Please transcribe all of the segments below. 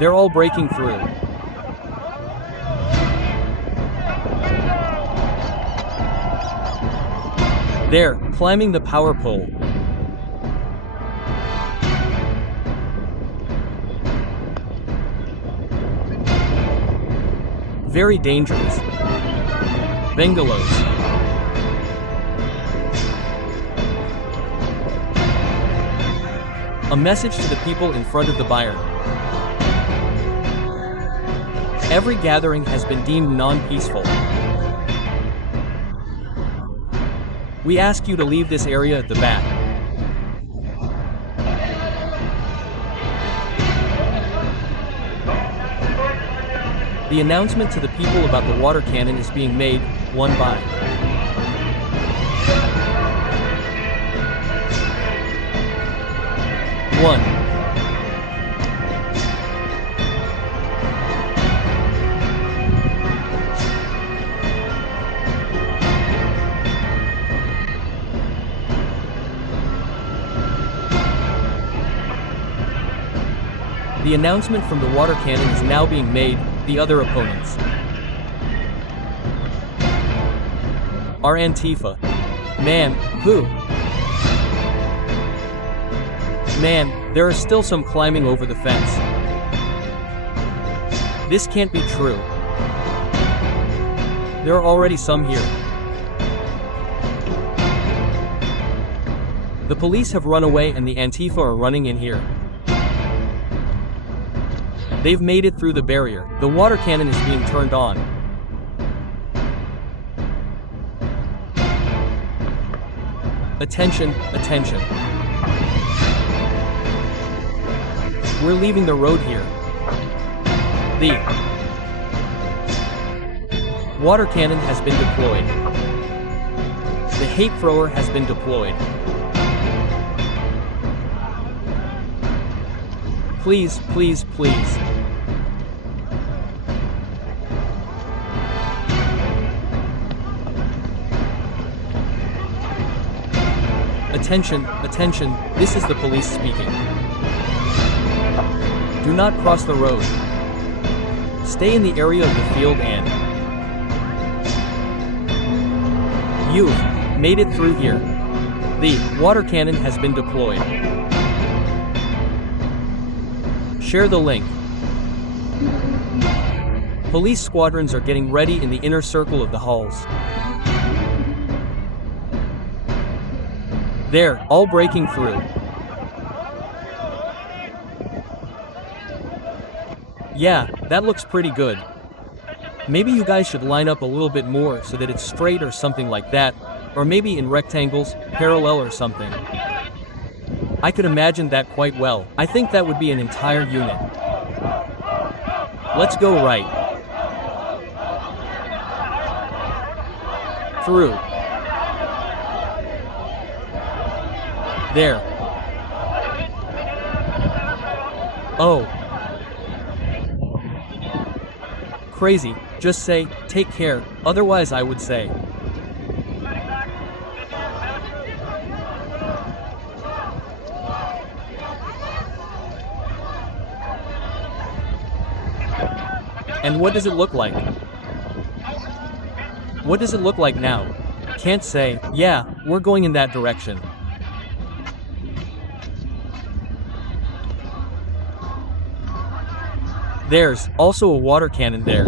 They're all breaking through. They're climbing the power pole. Very dangerous. Bengalos. A message to the people in front of the Bayern. Every gathering has been deemed non-peaceful. We ask you to leave this area at the back. The announcement to the people about the water cannon is being made, one by. One. The announcement from the water cannon is now being made, the other opponents are Antifa. Man, who? Man, there are still some climbing over the fence. This can't be true. There are already some here. The police have run away and the Antifa are running in here. They've made it through the barrier. The water cannon is being turned on. Attention, attention. We're leaving the road here. The water cannon has been deployed. The hate thrower has been deployed. Please, please, please. Attention, attention, this is the police speaking. Do not cross the road. Stay in the area of the field and you've made it through here. The water cannon has been deployed. Share the link. Police squadrons are getting ready in the inner circle of the halls. They're all breaking through. Yeah, that looks pretty good. Maybe you guys should line up a little bit more so that it's straight or something like that, or maybe in rectangles, parallel or something. I could imagine that quite well. I think that would be an entire unit. Let's go right. Through. There. Oh. Crazy. Just say, take care, otherwise I would say. And what does it look like? What does it look like now? Can't say, yeah, we're going in that direction. There's also a water cannon there.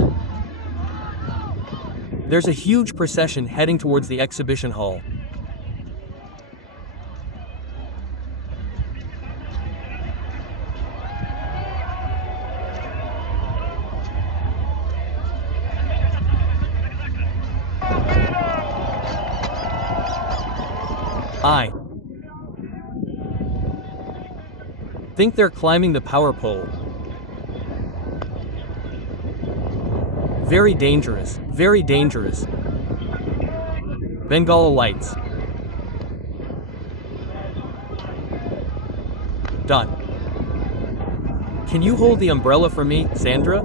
There's a huge procession heading towards the exhibition hall. I think they're climbing the power pole. Very dangerous, very dangerous. Bengala lights. Dot. Can you hold the umbrella for me, Sandra?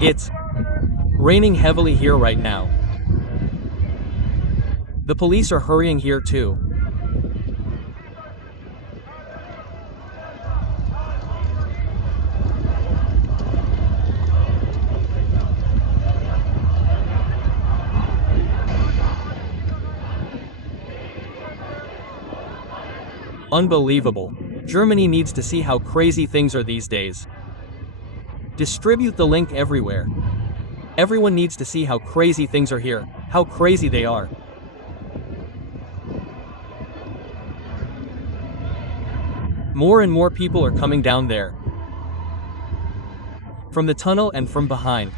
It's raining heavily here right now. The police are hurrying here too. Unbelievable. Germany needs to see how crazy things are these days. Distribute the link everywhere. Everyone needs to see how crazy things are here, how crazy they are. More and more people are coming down there. From the tunnel and from behind.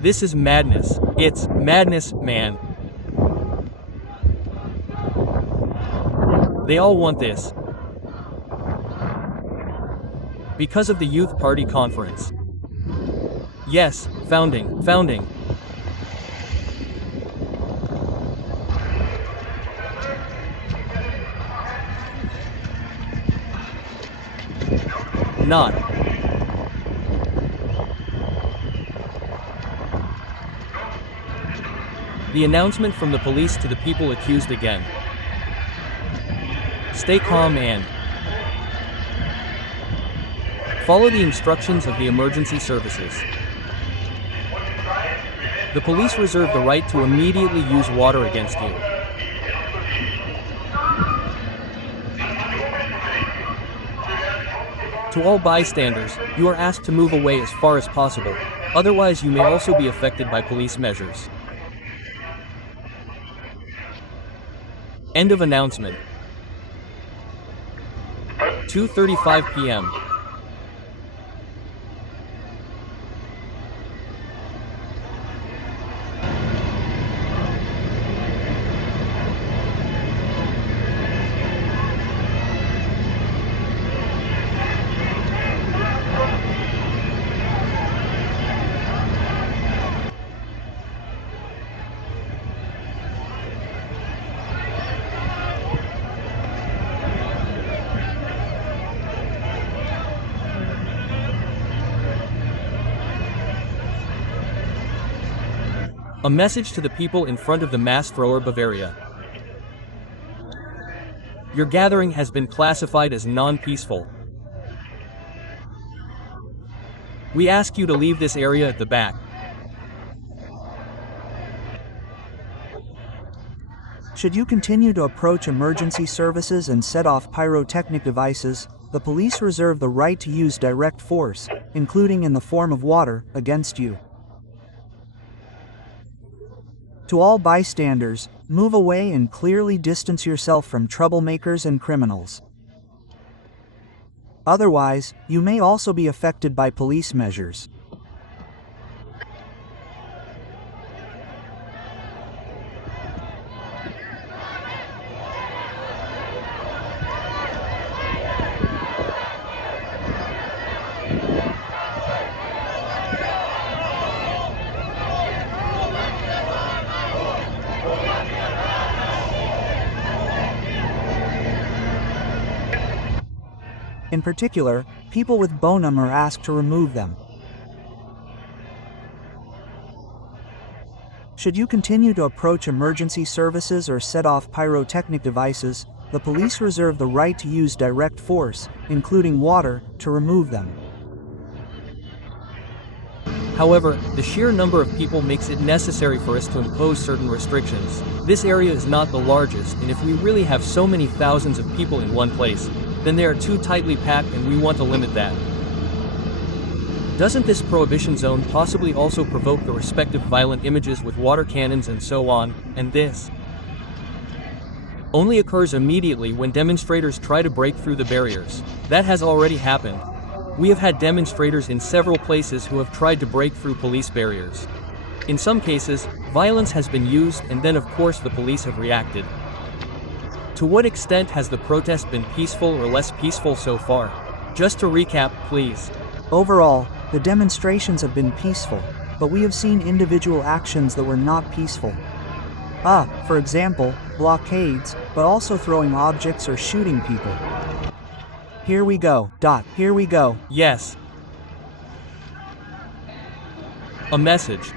This is madness. It's madness, man. They all want this. Because of the Youth Party Conference. Yes, founding. Not. The announcement from the police to the people accused again. Stay calm and follow the instructions of the emergency services. The police reserve the right to immediately use water against you. To all bystanders, you are asked to move away as far as possible, otherwise you may also be affected by police measures. End of announcement. 2:35 p.m. A message to the people in front of the mass thrower Bavaria. Your gathering has been classified as non-peaceful. We ask you to leave this area at the back. Should you continue to approach emergency services and set off pyrotechnic devices, the police reserve the right to use direct force, including in the form of water, against you. To all bystanders, move away and clearly distance yourself from troublemakers and criminals. Otherwise, you may also be affected by police measures. In particular, people with bonum are asked to remove them. Should you continue to approach emergency services or set off pyrotechnic devices, the police reserve the right to use direct force, including water, to remove them. However, the sheer number of people makes it necessary for us to impose certain restrictions. This area is not the largest, and if we really have so many thousands of people in one place, then they are too tightly packed and we want to limit that. Doesn't this prohibition zone possibly also provoke the respective violent images with water cannons and so on, and this only occurs immediately when demonstrators try to break through the barriers. That has already happened. We have had demonstrators in several places who have tried to break through police barriers. In some cases, violence has been used and then of course the police have reacted. To what extent has the protest been peaceful or less peaceful so far? Just to recap, please. Overall, the demonstrations have been peaceful, but we have seen individual actions that were not peaceful. For example, blockades, but also throwing objects or shooting people. Here we go. Here we go. Yes. A message.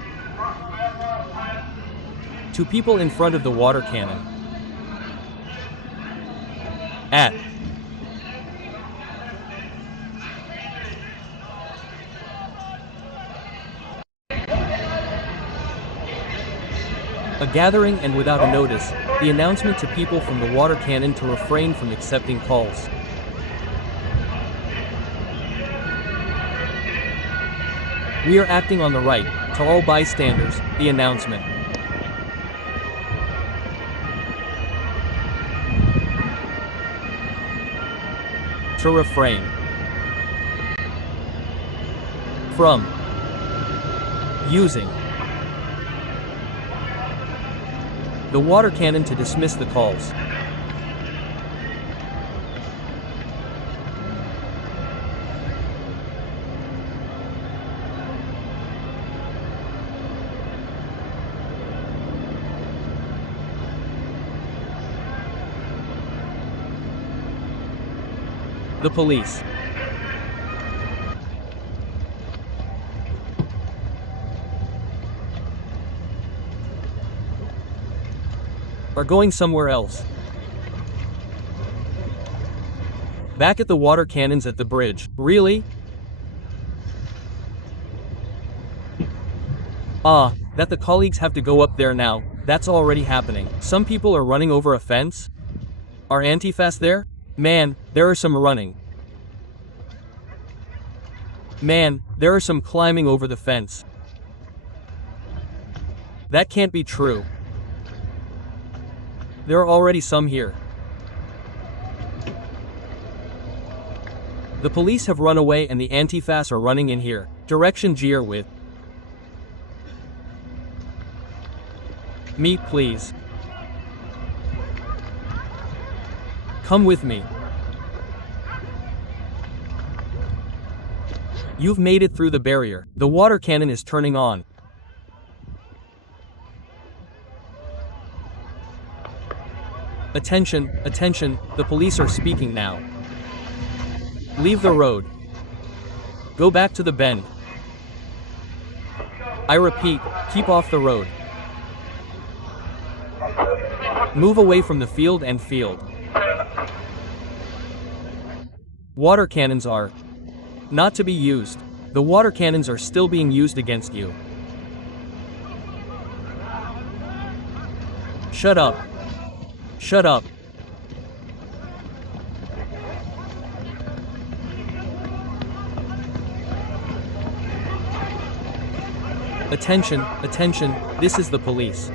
To people in front of the water cannon. At A gathering and without a notice, the announcement to people from the water cannon to refrain from accepting calls. We are acting on the right, to all bystanders, the announcement. To refrain from using the water cannon to dismiss the calls. The police are going somewhere else. Back at the water cannons at the bridge. Really? That the colleagues have to go up there now, that's already happening. Some people are running over a fence? Are Antifas there? Man, there are some running. Man, there are some climbing over the fence. That can't be true. There are already some here. The police have run away and the Antifas are running in here. Direction Gear with me, please. Come with me. You've made it through the barrier. The water cannon is turning on. Attention, attention, the police are speaking now. Leave the road. Go back to the bend. I repeat, keep off the road. Move away from the field and field. Water cannons are not to be used. The water cannons are still being used against you. Shut up. Shut up. Attention, attention, this is the police.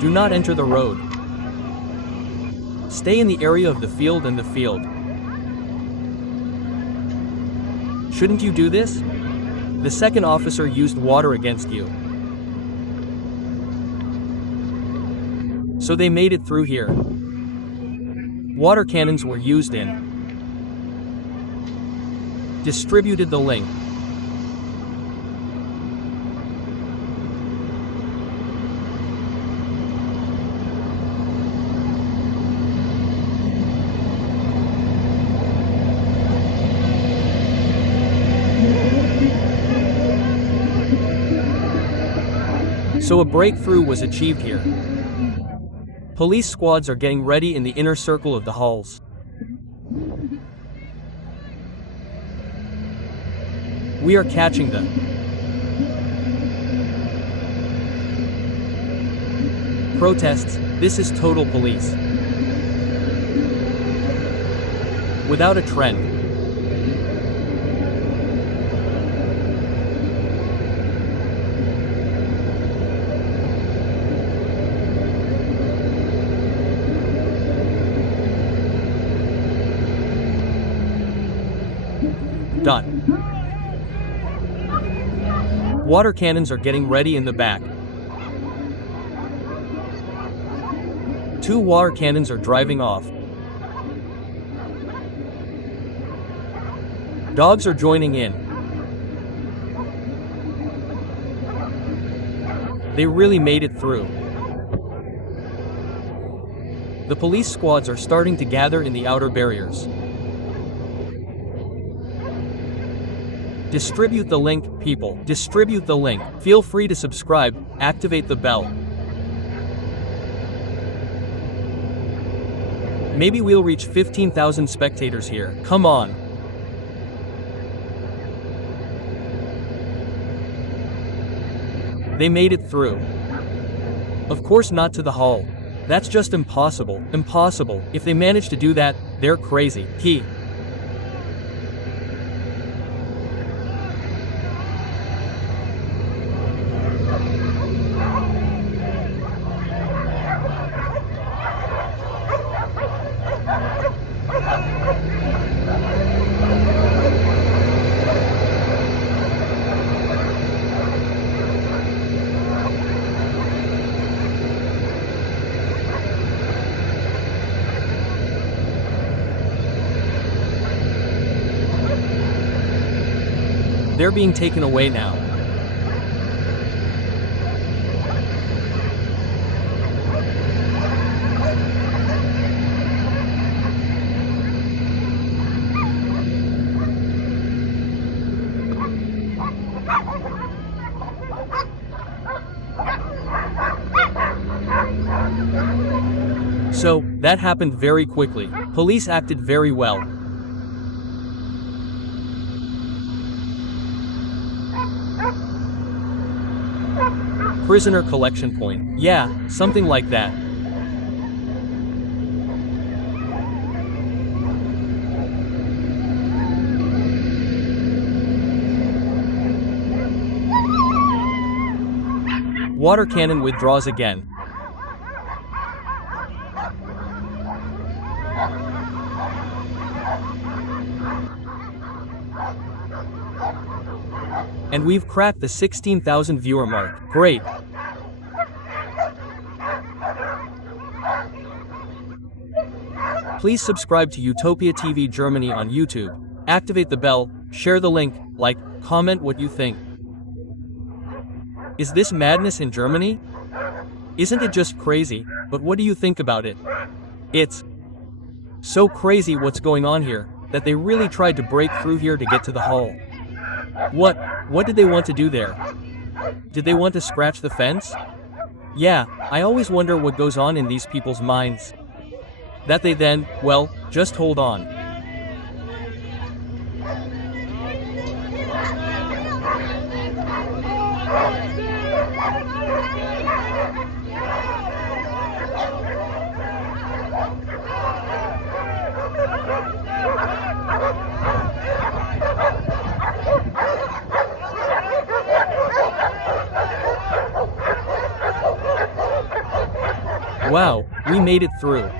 Do not enter the road. Stay in the area of the field and the field. Shouldn't you do this? The second officer used water against you. So they made it through here. Water cannons were used in. Distributed the link. So a breakthrough was achieved here. Police squads are getting ready in the inner circle of the halls. We are catching them. Protests, this is total police. Without a trend. Dot. Water cannons are getting ready in the back. 2 water cannons are driving off. Dogs are joining in. They really made it through. The police squads are starting to gather in the outer barriers. Distribute the link, people. Distribute the link. Feel free to subscribe, activate the bell. Maybe we'll reach 15,000 spectators here. Come on. They made it through. Of course not to the hall. That's just impossible. Impossible. If they manage to do that, they're crazy. They're being taken away now. So, that happened very quickly. Police acted very well. Prisoner collection point. Yeah, something like that. Water cannon withdraws again. And we've cracked the 16,000 viewer mark. Great. Please subscribe to Utopia TV Germany on YouTube, activate the bell, share the link, like, comment what you think. Is this madness in Germany? Isn't it just crazy? But what do you think about it? It's so crazy what's going on here, that they really tried to break through here to get to the hall. What did they want to do there? Did they want to scratch the fence? Yeah, I always wonder what goes on in these people's minds. That they then, well, just hold on. Wow, we made it through.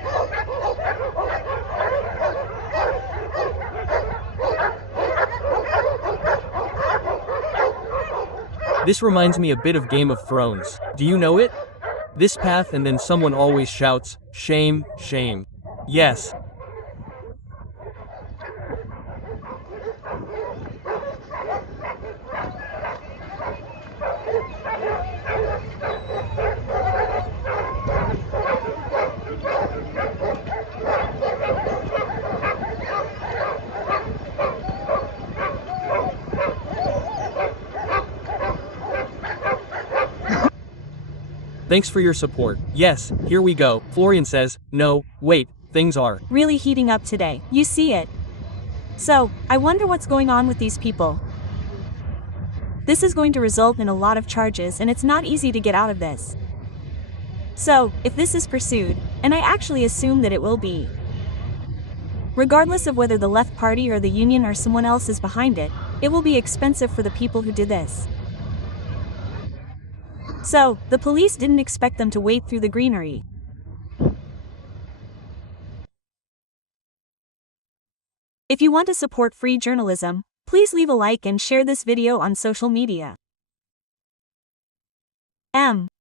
This reminds me a bit of Game of Thrones. Do you know it? This path and then someone always shouts, shame, shame. Yes. Thanks for your support. Yes, here we go. Florian says, no, wait, things are really heating up today. You see it. So, I wonder what's going on with these people. This is going to result in a lot of charges and it's not easy to get out of this. So, if this is pursued, and I actually assume that it will be, regardless of whether the left party or the union or someone else is behind it, it will be expensive for the people who did this. So, the police didn't expect them to wade through the greenery. If you want to support free journalism, please leave a like and share this video on social media.